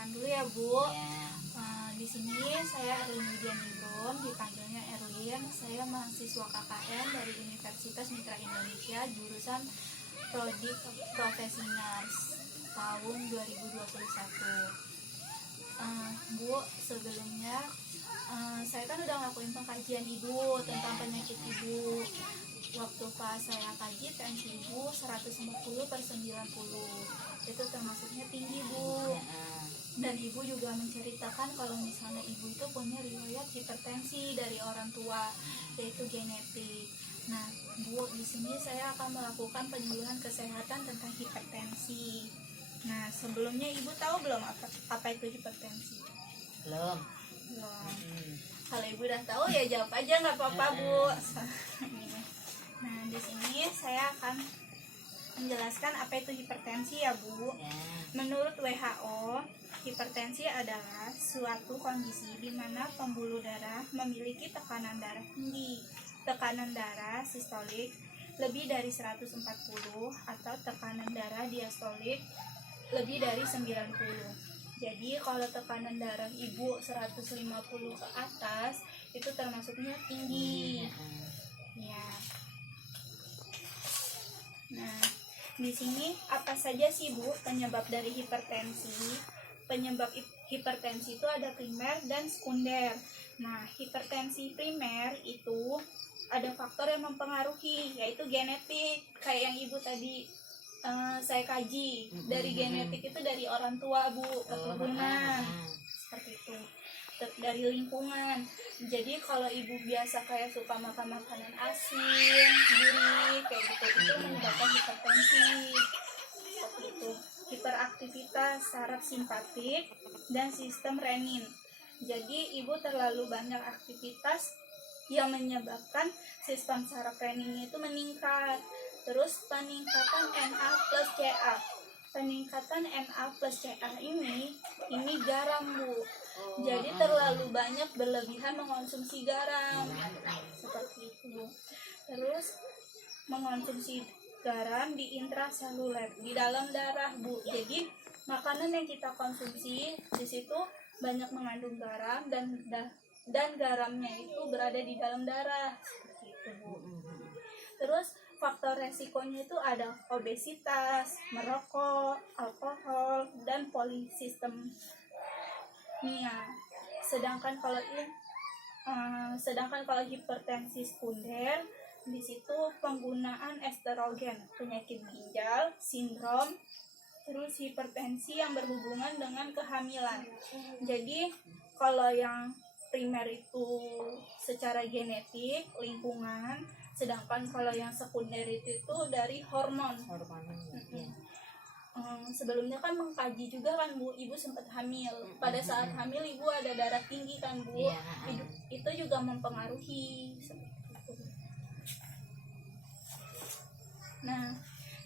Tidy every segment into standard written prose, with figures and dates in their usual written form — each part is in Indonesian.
perkenalan dulu ya Bu. Ya. Di sini saya Erwin Widian Ibrun, dipanggilnya Erwin. Saya mahasiswa KKN dari Universitas Mitra Indonesia, jurusan Prodi Profesi Nurse tahun 2021. Bu, sebelumnya saya kan udah ngelakuin pengkajian Ibu tentang penyakit Ibu. Waktu pas saya kaji tensi Ibu 140/90. Itu termasuknya tinggi Bu. Dan Ibu juga menceritakan kalau misalnya Ibu itu punya riwayat hipertensi dari orang tua, yaitu genetik. Nah, Bu, di sini saya akan melakukan penyuluhan kesehatan tentang hipertensi. Nah, sebelumnya Ibu tahu belum apa itu hipertensi? Belum. Belum. Kalau Ibu udah tahu ya jawab aja, nggak apa-apa Bu. Nah, di sini saya akan menjelaskan apa itu hipertensi ya Bu. Ya. Menurut WHO, hipertensi adalah suatu kondisi di mana pembuluh darah memiliki tekanan darah tinggi. Tekanan darah sistolik lebih dari 140 atau tekanan darah diastolik lebih dari 90. Jadi kalau tekanan darah Ibu 150 ke atas itu termasuknya tinggi. Ya. Nah, di sini apa saja sih Bu penyebab dari hipertensi? Penyebab hipertensi itu ada primer dan sekunder. Nah, hipertensi primer itu ada faktor yang mempengaruhi, yaitu genetik. Kayak yang Ibu tadi saya kaji, dari genetik itu dari orang tua Bu, keturunan, seperti itu. Dari lingkungan. Jadi kalau Ibu biasa kayak suka makan makanan asin, gurih, kayak gitu, itu menyebabkan hipertensi. Seperti itu. Hiperaktivitas saraf simpatik dan sistem renin. Jadi Ibu terlalu banyak aktivitas yang menyebabkan sistem saraf reninnya itu meningkat. Terus peningkatan Na plus Ca. Peningkatan Na plus Ca ini garam Bu. Jadi terlalu banyak berlebihan mengonsumsi garam. Seperti itu. Terus mengonsumsi garam di intraseluler, di dalam darah Bu. Jadi makanan yang kita konsumsi di situ banyak mengandung garam dan garamnya itu berada di dalam darah. Seperti itu Bu. Terus faktor resikonya itu ada obesitas, merokok, alkohol, dan polisistemia. Sedangkan kalau hipertensi sekunder, di situ penggunaan estrogen, penyakit ginjal, sindrom, terus hipertensi yang berhubungan dengan kehamilan. Jadi kalau yang primer itu secara genetik, lingkungan, sedangkan kalau yang sekunder itu dari hormon. Sebelumnya kan mengkaji juga kan Bu, Ibu sempat hamil. Pada saat hamil Ibu ada darah tinggi kan Bu. Itu juga mempengaruhi seperti itu. Nah,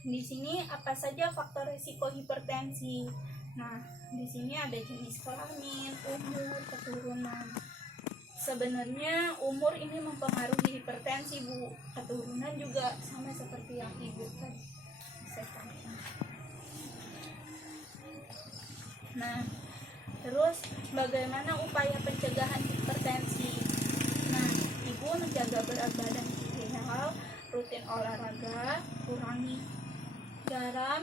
di sini apa saja faktor risiko hipertensi? Nah, di sini ada jenis kelamin, umur, keturunan. Sebenarnya umur ini mempengaruhi hipertensi Bu. Keturunan juga sama seperti yang Ibu tadi saya tanyakan. Nah, terus bagaimana upaya pencegahan hipertensi? Nah, Ibu menjaga berat badan ideal, rutin olahraga, kurangi garam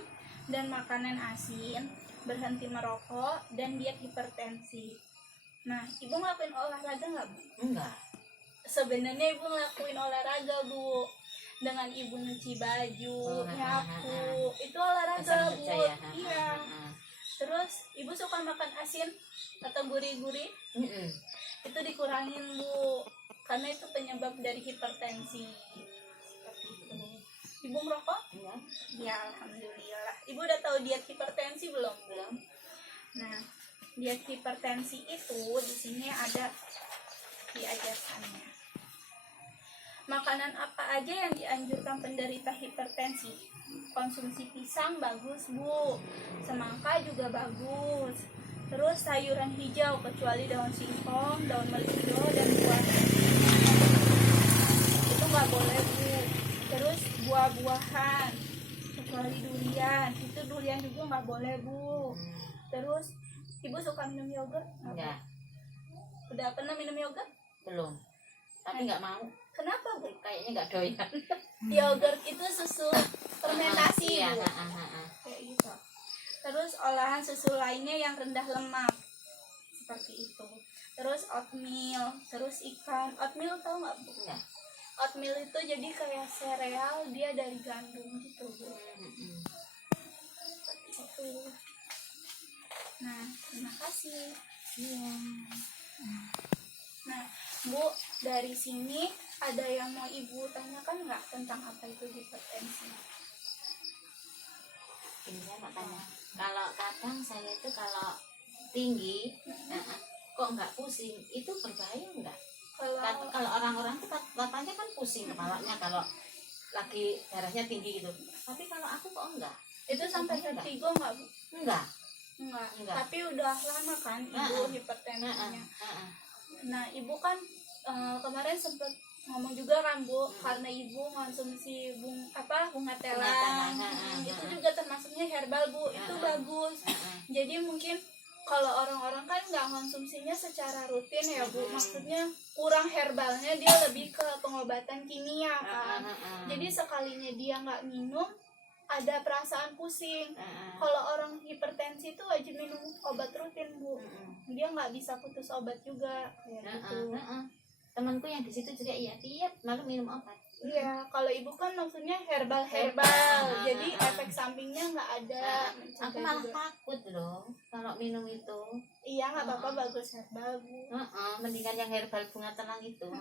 dan makanan asin, berhenti merokok, dan diet hipertensi. Nah, Ibu ngelakuin olahraga nggak Bu? Enggak. Sebenarnya Ibu ngelakuin olahraga Bu, dengan Ibu nyuci baju, nyapu, itu olahraga Bu. Iya. Terus Ibu suka makan asin atau gurih-gurih? Itu dikurangin Bu, karena itu penyebab dari hipertensi. Seperti itu. Ibu merokok? Enggak. Ya, alhamdulillah. Ibu udah tahu diet hipertensi belum? Belum. Nah, diet hipertensi itu di sini ada diajarkannya. Makanan apa aja yang dianjurkan penderita hipertensi? Konsumsi pisang bagus Bu, semangka juga bagus. Terus sayuran hijau kecuali daun singkong, daun melado, dan buah itu nggak boleh Bu. Terus buah-buahan kecuali durian, itu durian juga nggak boleh Bu. Terus Ibu suka minum yogurt? Enggak. Udah pernah minum yogurt? Belum. Tapi nggak mau. Kenapa, Bu? Kayaknya nggak doyan. Yogurt itu susu fermentasi, Iya. Bu. Kayak gitu. Terus olahan susu lainnya yang rendah lemak. Seperti itu. Terus oatmeal, terus ikan. Oatmeal tahu nggak, Bu? Enggak. Oatmeal itu jadi kayak sereal, dia dari gandum gitu, Bu. Seperti itu. Nah, terima kasih. Iya. Nah, Bu, dari sini ada yang mau Ibu tanyakan nggak tentang apa itu hipertensi? Ini saya mau tanya. Kalau kadang saya itu kalau tinggi, kok nggak pusing? Itu berbahaya nggak? Kalau orang-orang itu katanya kan pusing kepalanya kalau lagi darahnya tinggi gitu. Tapi kalau aku kok enggak. Itu sampai vertigo nggak, Bu? Enggak. Tapi udah lama kan Ibu hipertensinya. Nah, Ibu kan kemarin sempat ngomong juga kan, Bu, karena Ibu konsumsi bunga telang. Itu juga termasuknya herbal, Bu. Itu bagus. Jadi mungkin kalau orang-orang kan nggak konsumsinya secara rutin ya, Bu. Maksudnya kurang herbalnya, dia lebih ke pengobatan kimia kan. Jadi sekalinya dia nggak minum, ada perasaan pusing. Kalau orang hipertensi itu wajib minum obat rutin, Bu. Dia nggak bisa putus obat juga kayak gitu. Temanku yang di situ juga iya tiap malam minum obat. Iya, kalau Ibu kan maksudnya herbal. Jadi efek sampingnya nggak ada. Aku malah takut loh kalau minum itu. Iya, nggak apa-apa, bagus herbal, Bu. Mendingan yang herbal bunga telang itu.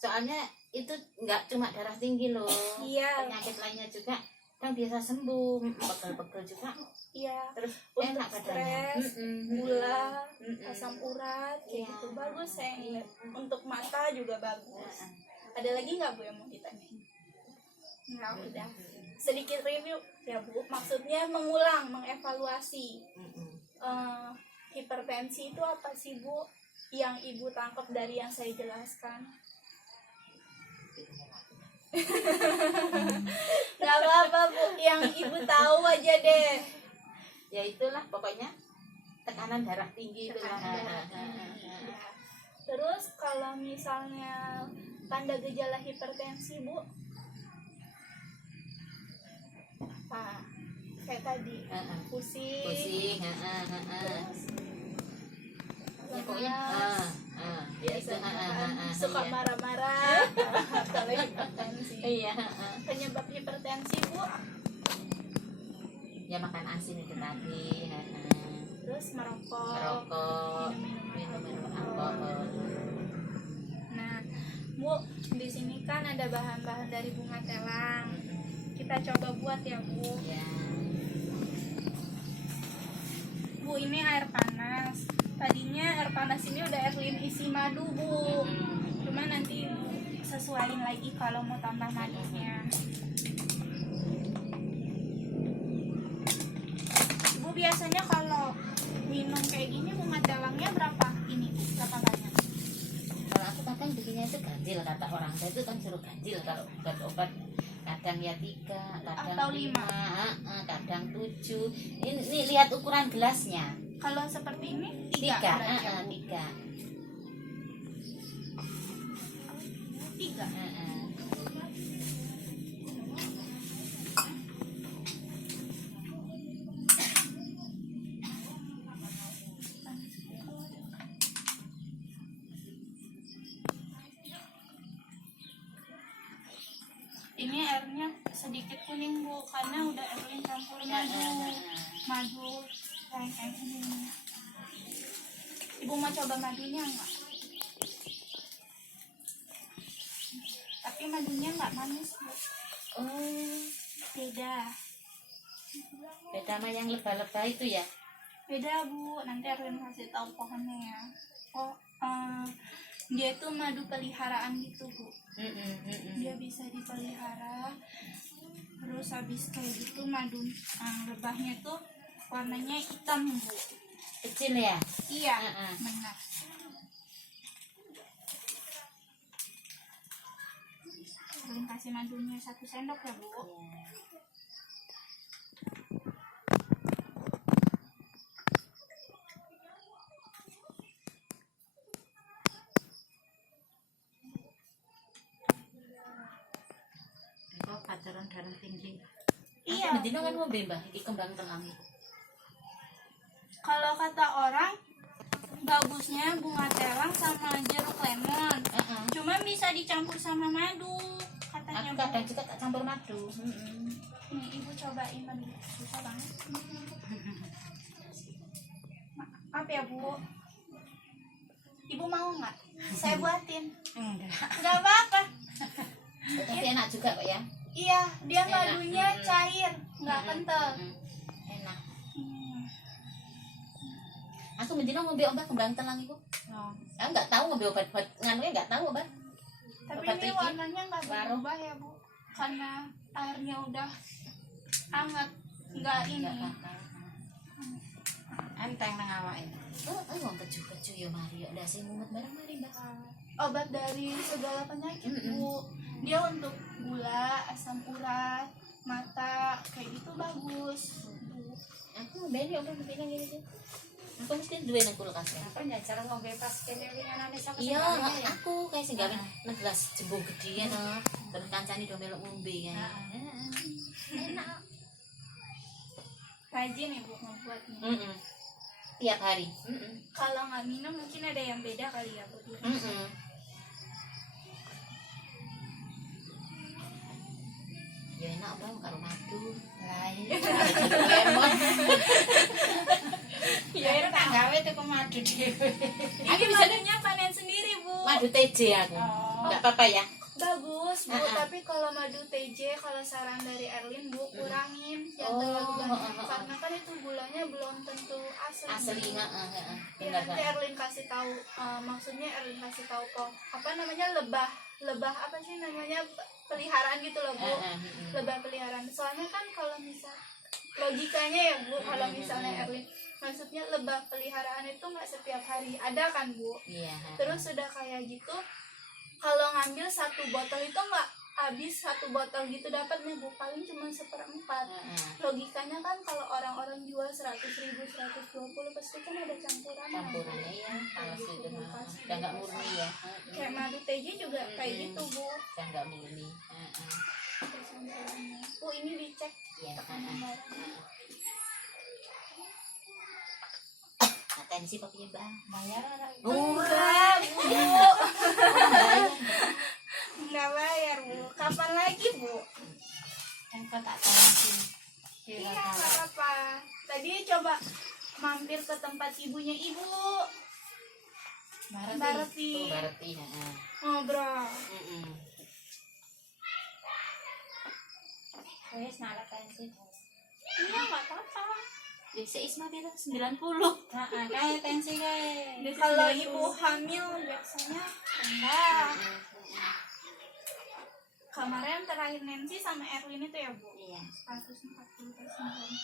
Soalnya itu nggak cuma darah tinggi loh. Iya. Penyakit lainnya juga kan biasa sembuh, pegel-pegel juga. Iya. Terus Untuk enak badannya. stres, gula, asam urat, kayak gitu bagus sayang. Untuk mata juga bagus. Ada lagi nggak, Bu, yang mau ditanyain? Nggak, udah. Sedikit review ya, Bu. Maksudnya mengevaluasi. Hipertensi itu apa sih, Bu? Yang Ibu tangkap dari yang saya jelaskan? Nggak apa-apa, Bu, yang Ibu tahu aja deh. Ya itulah pokoknya tekanan darah tinggi itu lah. Terus kalau misalnya tanda gejala hipertensi, Bu, apa? Kayak tadi pusing, terus ya pokoknya suka marah-marah. Kalau hipertensi. Iya. Penyebab hipertensi, Bu, Ya makan asin itu tadi. terus merokok, minum alkohol. Nah, Bu, di sini kan ada bahan-bahan dari bunga telang. Kita coba buat ya, Bu. Ya. Bu, ini air panas. Tadinya air panas ini udah Erlin isi madu, Bu. Cuma nanti Ibu sesuaiin lagi kalau mau tambah madunya. Ibu biasanya kalau minum kayak gini bunga telangnya berapa ini? Berapa banyak? Kalau aku kadang bikinnya itu ganjil, kata orang saya itu kan suruh ganjil kalau buat obat. Kadang ya 3, kadang Atau 5, 5. kadang 7. Ini lihat ukuran gelasnya. Kalau seperti ini 3. 3. Ini airnya sedikit kuning, Bu, karena udah Erlin campur madu kayak ini. Ibu mau coba madunya enggak? Tapi madunya enggak manis, Bu. Oh, Beda sama yang lebah-lebah itu ya. Beda, Bu. Nanti Erwin kasih tahu pohonnya ya. Dia itu madu peliharaan gitu, Bu. Dia bisa dipelihara. Terus habis kayak gitu madu lebahnya tuh warnanya hitam, Bu. Kecil ya? Iya, benar. Erwin kasih madunya 1 sendok ya, Bu. orang darah tinggi. Iya. Aku bedino kan ngombe Mbah iki kembang telang itu. Kalau kata orang bagusnya bunga telang sama jeruk lemon. Heeh. Cuma bisa dicampur sama madu katanya. Aku kadang juga tak campur madu. Nih ibu cobain madu, susah banget. Maaf ya bu, ibu mau nggak? Saya buatin. Nggak apa-apa. Tapi enak juga kok ya. Iya, dia Enak. madunya cair, nggak kental. Enak. Aku bedino ngombe obat kembang telang itu. Aku nggak tahu ngombe obat nganunya nggak tahu obat. Tapi Obat ini iki warnanya nggak baru. berubah ya bu, karena airnya udah hangat, nggak ini. Enteng nang awake. Wong keju-keju ya Mario, ndak sing mumet bareng mari Mbak. Obat dari segala penyakit bu. Dia untuk gula, asam urat, mata, kayak gitu bagus. Aku ngombe obat bilang gini sih. Aku mesti duwe nang kulkas ya. Apa nyajar ngombe pas kene winginane sapa sing Iya, gawe ya? aku kayak sing gawe nang gelas jembung gede ya to. Terus kancane do melok ngombe kan. Enak. Rajin ibu ngebuatnya. Tiap hari. Kalau nggak minum mungkin ada yang beda kali ya bu. Ya enak bang karo madu. Lain. Lemon. Ya itu tak gawe tuku madu dhewe. Ini madunya panen sendiri bu. Madu TJ aku. Enggak apa-apa ya. Bagus bu, tapi kalau madu TJ, kalau saran dari Erlin bu, kurangin yang Oh, terlalu banyak karena kan itu gulanya belum tentu asli. Asli, Bu. heeh. Ya, nanti Erlin kasih tahu, maksudnya Erlin kasih tahu kok apa namanya lebah apa sih namanya peliharaan gitu loh bu, lebah peliharaan. Soalnya kan kalau misal logikanya ya bu, kalau misalnya Erlin maksudnya lebah peliharaan itu nggak setiap hari ada kan bu. Iya. Terus sudah kayak gitu, kalau ngambil satu botol itu nggak habis satu botol gitu dapatnya bu, paling cuma 1/4. Logikanya kan kalau orang-orang jual 100.000 120 pasti kan ada Campurannya ya, kalau gitu, sudah Bu, pasti. udah nggak murni ya. Kayak madu TJ juga kayak gitu bu. Udah nggak murni. Terus campurannya. Bu ini dicek Iya. tekanan darahnya. Atensi pakai bang. Bayar ora? Enggak bu, nggak bayar bu. Kapan lagi bu? Engko tak tahu. Iya nggak apa-apa. Tadi coba mampir ke tempat ibunya ibu. Bareti. Berarti. Ngobrol. Wis nalak pensi. Iya nggak apa-apa. Bisa Isma dia 90. Heeh, kae tensi kae. Kalau ibu hamil biasanya rendah. Kemarin terakhir Nancy sama Erlin itu ya bu, Iya. 140 per 90.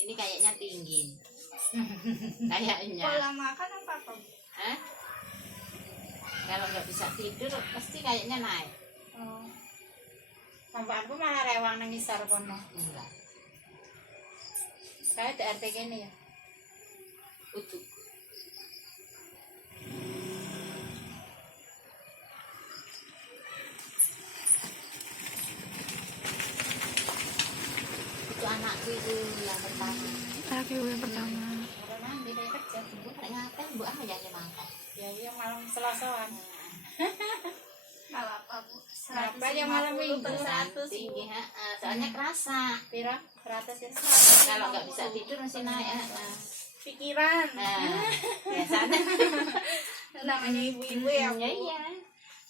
Ini kayaknya tinggi. Kayaknya. Pola makan apa bu? Hah? Kalau nggak bisa tidur pasti kayaknya naik. Oh. Mbakku malah rewang nang ngisor kono. Enggak. Kae DRT kene ya. Utuh. Itu anakku itu yang pertama. Tapi yang pertama. Udah mandi dari kerja, bu, tak ngapain bu ah jangan makan. Ya iya malam Selasoan. Nggak apa bu. Apa ya malam minggu? 100 Tinggi, soalnya kerasa. Pira? 100 ya. Kalau nggak bisa tidur masih naik. Pikiran. Nah, biasanya. Namanya ibu-ibu ya bu. Iya.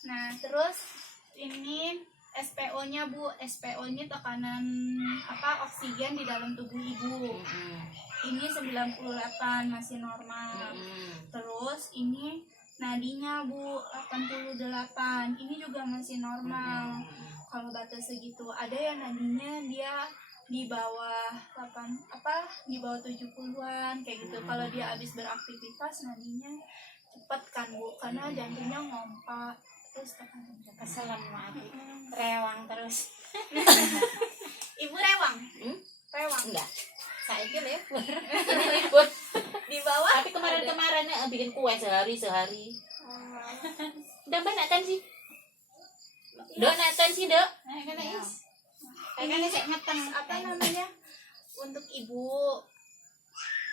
Nah terus ini SPO-nya bu, SPO ini tekanan apa oksigen di dalam tubuh ibu. Ini 98 masih normal. Terus ini nadinya bu 88, ini juga masih normal. Kalau batas segitu, ada yang nadinya dia di bawah 8 apa di bawah 70-an kayak gitu. Kalau dia habis beraktivitas nadinya cepet kan bu, karena jantungnya ngompak. Terus tekanannya Keselan mati. Rewang terus. Ibu rewang? Rewang. Enggak. Saya kira libur. Ini libur. Di bawah Tapi kemarin-kemarin bikin kue sehari. Dapat nak tensi. Dok nak tensi dok. Nah, kan is. Kan sik ngeteng Apa namanya? Untuk ibu.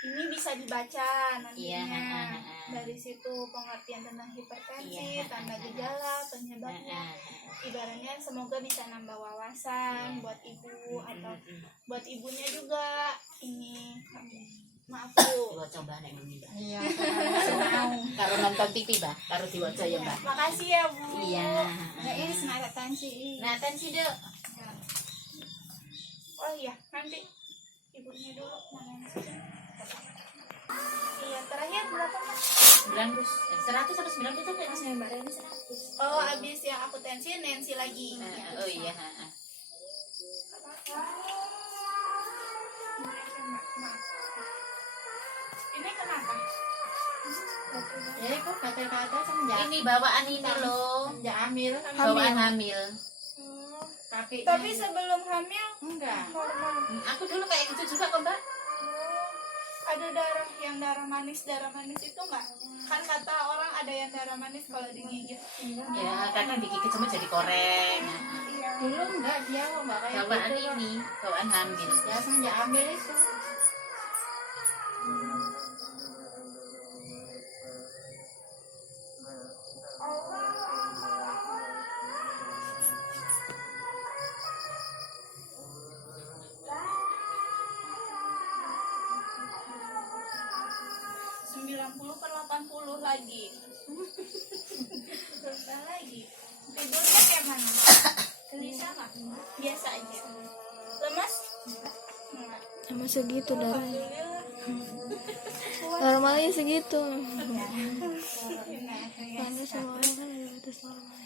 Ini bisa dibaca Iya, nantinya. Dari situ pengertian tentang hipertensi, Iya, tanda gejala, penyebabnya. Ibaratnya semoga bisa nambah wawasan buat ibu atau buat ibunya juga. Ini maaf Bu. Coba coba nek ngene. iya mau Karo nonton TV, Mbak. Karo diwaca ya, Mbak. Makasih ya Bu. Iya. ya is nak tensi Nah, tensi dok. Oh iya, nanti ibunya dulu namanya. Iya, terakhir berapa Mas? 90. 100 atau 90 tuh kayak Mas Mbak 100. Oh, abis yang aku tensi, Nancy lagi. Oh iya, heeh. Maaf. Ini kenapa? ya kok kata-kata semenjak Ini bawaan ini loh. semenjak hamil Bawaan hamil. Oh, kaki tapi sebelum hamil enggak normal. Aku dulu kayak gitu juga kok, Mbak. Oh, ada darah manis itu enggak? Kan kata orang ada yang darah manis kalau digigit. Ya, karena digigit cuma jadi koreng. Iya. dulu enggak dia kok enggak kayak Bawaan gitu ini, bawaan hamil. ya semenjak hamil itu per 80 lagi. Berapa lagi? Tidurnya kayak mana? Gelisah nggak? Biasa aja. Lemas? Enggak. Emang segitu darahnya. Alhamdulillah. Normalnya segitu. Nah, Karena semua orang kan di batas normal.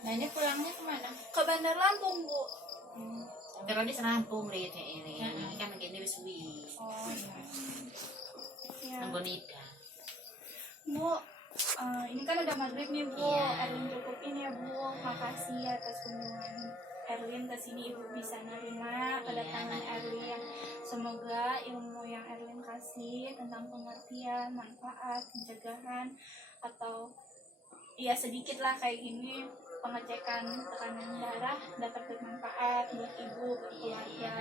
nah ini pulangnya kemana ke Bandar Lampung, Bu. Terus di Serampung lihat ini. Ini kan begini wis suwi. Oh iya. Ya. Nunggu nikah. Bu, ini kan udah maghrib nih Bu. Iya. Erlin cukupin ya Bu. Makasih atas kunjungan Erlin ke sini, Ibu bisa nerima kedatangan Iya. Erlin. Semoga ilmu yang Erlin kasih tentang pengertian, manfaat, pencegahan atau ya sedikit lah kayak gini pengecekan tekanan darah dapat bermanfaat buat ibu, buat keluarga.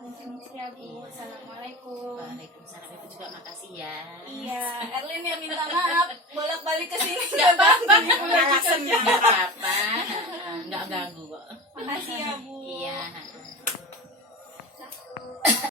Mungkin ya Bu. Assalamualaikum. Waalaikumsalam, itu juga makasih ya. Iya, Erlin yang minta maaf bolak-balik ke sini. Nggak apa-apa. Ibu lagi kerja. Nggak apa-apa. Nggak ganggu kok. Makasih ya Bu. Iya.